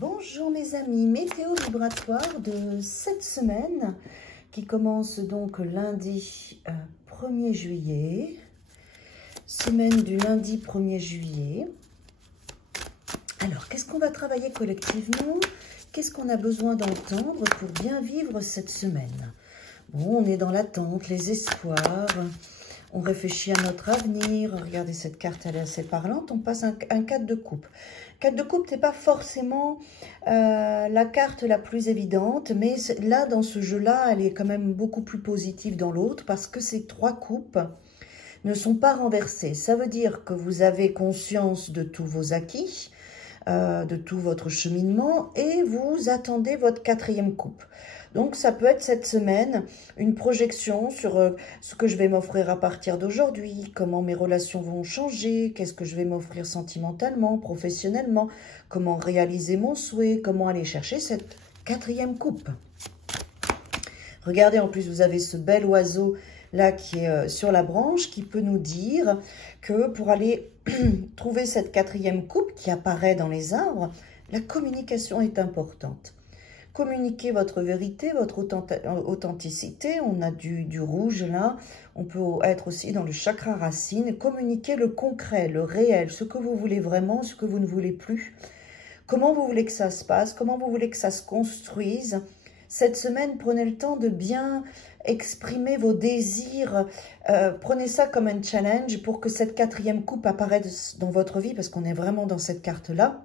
Bonjour mes amis, météo vibratoire de cette semaine qui commence donc lundi 1er juillet, semaine du lundi 1er juillet. Alors, qu'est-ce qu'on va travailler collectivement? Qu'est-ce qu'on a besoin d'entendre pour bien vivre cette semaine? Bon, on est dans l'attente, les espoirs, on réfléchit à notre avenir. Regardez, cette carte, elle est assez parlante. On passe un 4 de coupe. 4 de coupe n'est pas forcément la carte la plus évidente, mais là, dans ce jeu-là, elle est quand même beaucoup plus positive dans l'autre parce que ces 3 coupes ne sont pas renversées. Ça veut dire que vous avez conscience de tous vos acquis, de tout votre cheminement et vous attendez votre 4e coupe. Donc, ça peut être cette semaine une projection sur ce que je vais m'offrir à partir d'aujourd'hui, comment mes relations vont changer, qu'est-ce que je vais m'offrir sentimentalement, professionnellement, comment réaliser mon souhait, comment aller chercher cette 4e coupe. Regardez, en plus, vous avez ce bel oiseau là qui est sur la branche qui peut nous dire que pour aller trouver cette 4e coupe qui apparaît dans les arbres, la communication est importante. Communiquez votre vérité, votre authenticité. On a du rouge là. On peut être aussi dans le chakra racine. Communiquez le concret, le réel, ce que vous voulez vraiment, ce que vous ne voulez plus. Comment vous voulez que ça se passe, comment vous voulez que ça se construise. Cette semaine, prenez le temps de bien exprimer vos désirs. Prenez ça comme un challenge pour que cette 4e coupe apparaisse dans votre vie, parce qu'on est vraiment dans cette carte-là.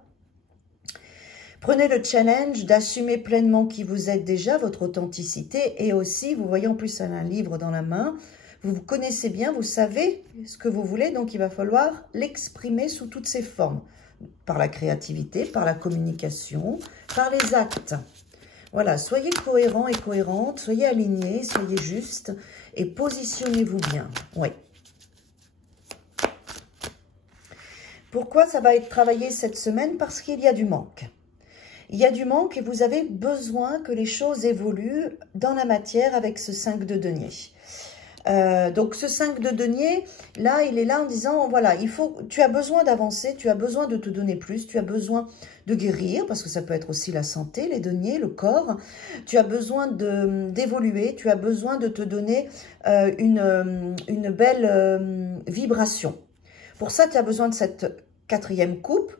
Prenez le challenge d'assumer pleinement qui vous êtes déjà, votre authenticité. Et aussi, vous voyez en plus, elle a un livre dans la main. Vous vous connaissez bien, vous savez ce que vous voulez. Donc, il va falloir l'exprimer sous toutes ses formes. Par la créativité, par la communication, par les actes. Voilà, soyez cohérents et cohérentes, soyez alignés, soyez justes et positionnez-vous bien. Oui. Pourquoi ça va être travaillé cette semaine? Parce qu'il y a du manque. Il y a du manque et vous avez besoin que les choses évoluent dans la matière avec ce 5 de denier. Donc ce 5 de denier, là, il est là en disant, voilà, tu as besoin d'avancer, tu as besoin de te donner plus, tu as besoin de guérir, parce que ça peut être aussi la santé, les deniers, le corps. Tu as besoin d'évoluer, tu as besoin de te donner une belle vibration. Pour ça, tu as besoin de cette 4e coupe.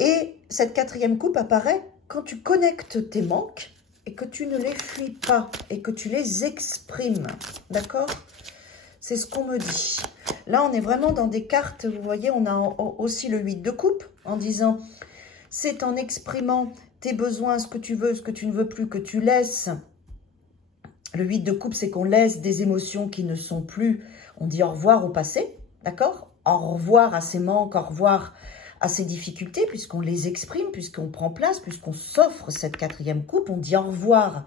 Et cette 4e coupe apparaît quand tu connectes tes manques et que tu ne les fuis pas et que tu les exprimes. D'accord? C'est ce qu'on me dit. Là, on est vraiment dans des cartes, vous voyez, on a aussi le 8 de coupe en disant, c'est en exprimant tes besoins, ce que tu veux, ce que tu ne veux plus, que tu laisses. Le 8 de coupe, c'est qu'on laisse des émotions qui ne sont plus. On dit au revoir au passé, d'accord? Au revoir à ces manques, au revoir à ces difficultés, puisqu'on les exprime, puisqu'on prend place, puisqu'on s'offre cette 4e coupe, on dit au revoir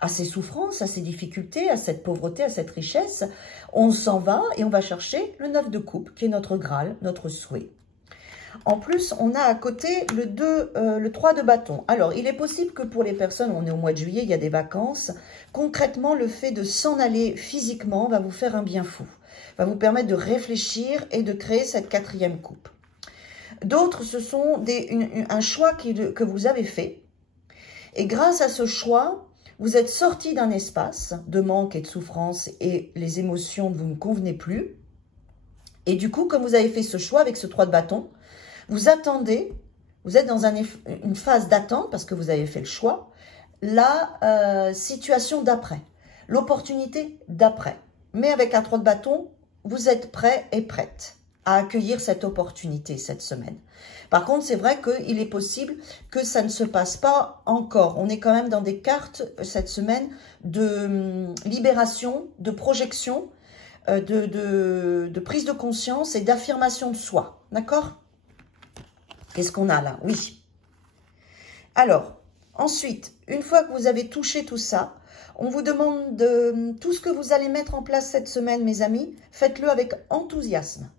à ces souffrances, à ces difficultés, à cette pauvreté, à cette richesse. On s'en va et on va chercher le 9 de coupe, qui est notre Graal, notre souhait. En plus, on a à côté le 3 de bâton. Alors, il est possible que pour les personnes, on est au mois de juillet, il y a des vacances, concrètement, le fait de s'en aller physiquement va vous faire un bien fou, va vous permettre de réfléchir et de créer cette 4e coupe. D'autres, ce sont un choix que vous avez fait. Et grâce à ce choix, vous êtes sorti d'un espace de manque et de souffrance et les émotions ne vous convenaient plus. Et du coup, comme vous avez fait ce choix avec ce 3 de bâton, vous attendez, vous êtes dans une phase d'attente parce que vous avez fait le choix, la situation d'après, l'opportunité d'après. Mais avec un 3 de bâton, vous êtes prêt et prête à accueillir cette opportunité cette semaine. Par contre, c'est vrai qu'il est possible que ça ne se passe pas encore. On est quand même dans des cartes cette semaine de libération, de projection, de prise de conscience et d'affirmation de soi. D'accord? Qu'est-ce qu'on a là? Oui. Alors, ensuite, une fois que vous avez touché tout ça, on vous demande de tout ce que vous allez mettre en place cette semaine, mes amis, faites-le avec enthousiasme.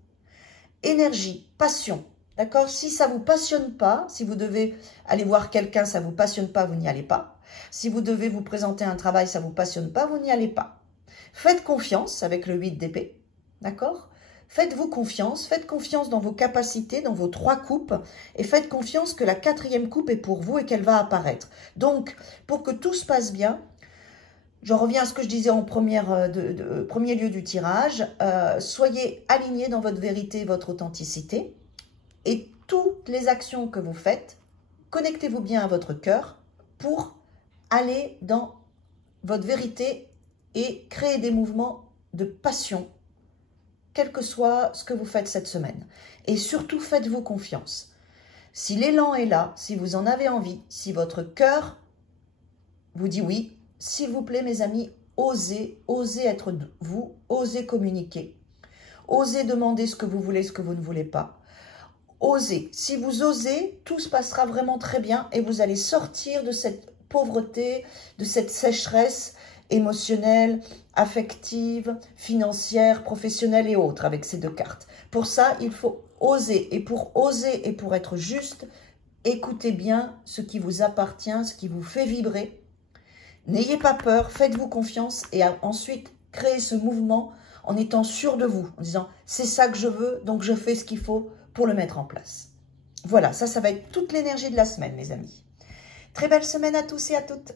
Énergie, passion, d'accord? Si ça ne vous passionne pas, si vous devez aller voir quelqu'un, ça ne vous passionne pas, vous n'y allez pas. Si vous devez vous présenter un travail, ça ne vous passionne pas, vous n'y allez pas. Faites confiance avec le 8 d'épée, d'accord? Faites-vous confiance, faites confiance dans vos capacités, dans vos 3 coupes, et faites confiance que la 4e coupe est pour vous et qu'elle va apparaître. Donc, pour que tout se passe bien, j'en reviens à ce que je disais en premier lieu du tirage, soyez alignés dans votre vérité et votre authenticité, et toutes les actions que vous faites, connectez-vous bien à votre cœur pour aller dans votre vérité et créer des mouvements de passion, quel que soit ce que vous faites cette semaine. Et surtout, faites-vous confiance. Si l'élan est là, si vous en avez envie, si votre cœur vous dit oui, s'il vous plaît mes amis, osez être vous, osez communiquer, osez demander ce que vous voulez, ce que vous ne voulez pas. Osez. Si vous osez, tout se passera vraiment très bien et vous allez sortir de cette pauvreté, de cette sécheresse émotionnelle, affective, financière, professionnelle et autres avec ces 2 cartes. Pour ça, il faut oser. Et pour oser et pour être juste, écoutez bien ce qui vous appartient, ce qui vous fait vibrer. N'ayez pas peur, faites-vous confiance et ensuite créez ce mouvement en étant sûr de vous, en disant « c'est ça que je veux, donc je fais ce qu'il faut pour le mettre en place ». Voilà, ça va être toute l'énergie de la semaine, les amis. Très belle semaine à tous et à toutes.